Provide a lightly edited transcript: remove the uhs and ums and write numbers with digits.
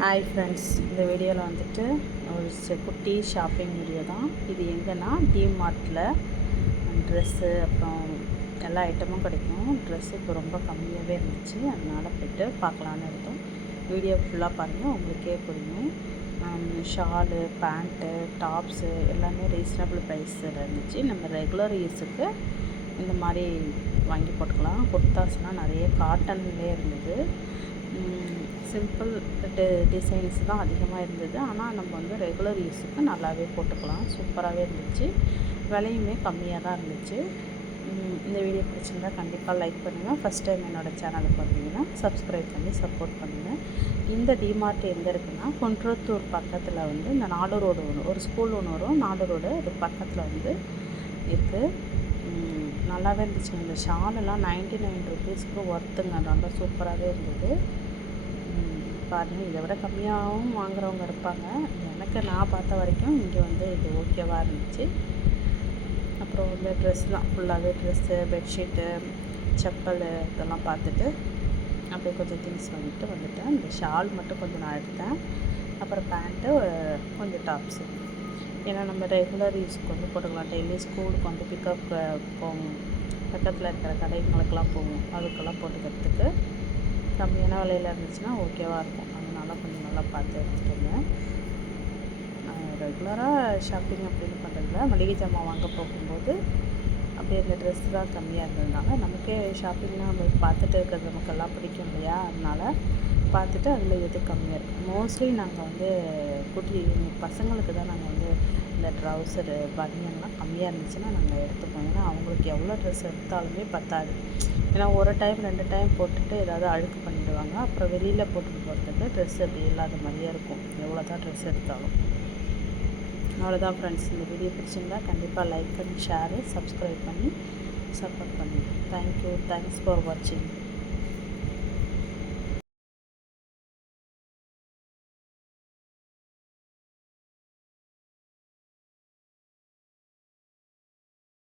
Hi friends, இந்த வீடியோவில் வந்துட்டு ஒரு குட்டி ஷாப்பிங் வீடியோ தான். இது எங்கன்னா டிமார்ட்டில் ட்ரெஸ்ஸு அப்புறம் எல்லா ஐட்டமும் கிடைக்கும். ட்ரெஸ்ஸு இப்போ ரொம்ப கம்மியாகவே இருந்துச்சு, அதனால் போய்ட்டு பார்க்கலான்னு எடுத்தோம். வீடியோ ஃபுல்லாக பாருங்கள், உங்களுக்கே புரியும். ஷாலு, பேண்ட்டு, டாப்ஸு எல்லாமே ரீசனபிள் ப்ரைஸில் இருந்துச்சு. நம்ம ரெகுலர் யூஸுக்கு இந்த மாதிரி வாங்கி போட்டுக்கலாம். குர்தாஸ்னால் நிறைய காட்டன்லேயே இருந்தது. சிம்பிள் டிசைன்ஸ் தான் அதிகமாக இருந்தது, ஆனால் நம்ம வந்து ரெகுலர் யூஸுக்கு நல்லாவே போட்டுக்கலாம். சூப்பராகவே இருந்துச்சு, விலையுமே கம்மியாக தான் இருந்துச்சு. இந்த வீடியோ பிடிச்சிருந்தா கண்டிப்பாக லைக் பண்ணுங்கள். ஃபஸ்ட் டைம் என்னோடய சேனலுக்கு வந்தீங்கன்னா சப்ஸ்கிரைப் பண்ணி சப்போர்ட் பண்ணுங்கள். இந்த டிமார்ட் எங்கே இருக்குன்னா குன்றத்தூர் பக்கத்தில் வந்து இந்த நாடு ரோடு ஒரு ஸ்கூல் ஒன்று வரும், நாடு ரோடு அது பக்கத்தில் வந்து இருக்குது. நல்லாவே இருந்துச்சுங்க. இந்த ஷாலெல்லாம் 99 ருபீஸ்க்கு ஒர்த்துங்க, நல்லா சூப்பராகவே இருந்தது. பாருங்கள், இதை விட கம்மியாகவும் வாங்குறவங்க இருப்பாங்க. நான் பார்த்த வரைக்கும் இங்கே வந்து இது ஓகேவாக இருந்துச்சு. அப்புறம் வந்து ட்ரெஸ்லாம் ஃபுல்லாகவே ட்ரெஸ்ஸு, பெட்ஷீட்டு, செப்பல் இதெல்லாம் பார்த்துட்டு அப்படியே கொஞ்சம் திங்ஸ் வாங்கிட்டு வந்துட்டேன். இந்த ஷால் மட்டும் கொஞ்சம் நான் எடுத்தேன். அப்புறம் பேண்ட்டு, கொஞ்சம் டாப்ஸு. ஏன்னா நம்ம ரெகுலர் யூஸ்க்கு வந்து போட்டுக்கலாம். டெய்லி ஸ்கூலுக்கு வந்து பிக்கப் போவோம், பக்கத்தில் இருக்கிற கடைங்களுக்கெல்லாம் போவோம், அதுக்கெல்லாம் போட்டுக்கிறதுக்கு கம்மியான விலையில் இருந்துச்சுன்னா ஓகேவாக இருக்கும். அதனால் கொஞ்சம் நல்லா பார்த்து எடுத்துக்கோங்க. ரெகுலராக ஷாப்பிங் அப்படின்னு பண்ணுறதுல மளிகை ஜாமான் வாங்க போகும்போது அப்படியே இந்த ட்ரெஸ் தான் கம்மியாக இருந்ததுனால நமக்கே ஷாப்பிங்னால் நம்ம பார்த்துட்டு இருக்கிறது நமக்கெல்லாம் பிடிக்கும் இல்லையா, அதனால் பார்த்துட்டு அதில் எது கம்மியாக இருக்கும். மோஸ்ட்லி நாங்கள் வந்து குட்டி பசங்களுக்கு தான் நாங்கள் வந்து இந்த ட்ரௌசரு, பனியன்லாம் கம்மியாக இருந்துச்சுன்னா நாங்கள் எடுத்துப்போம். ஏன்னா அவங்களுக்கு எவ்வளோ ட்ரெஸ் எடுத்தாலுமே பத்தாது. ஏன்னா ஒரு டைம் 2 டைம் போட்டுட்டு ஏதாவது அழுக்கு பண்ணிவிடுவாங்க. அப்புறம் வெளியில் போட்டுட்டு போகிறதுக்கு ட்ரெஸ் அப்படி இல்லாத மாதிரியே இருக்கும், எவ்வளோ தான் ட்ரெஸ் எடுத்தாலும். அவ்வளோதான் ஃப்ரெண்ட்ஸ், இந்த வீடியோ பிடிச்சிருந்தா கண்டிப்பாக லைக் பண்ணி, ஷேரு, சப்ஸ்கிரைப் பண்ணி சப்போர்ட் பண்ணுங்கள். தேங்க்யூ, தேங்க்ஸ் ஃபார் வாட்சிங்.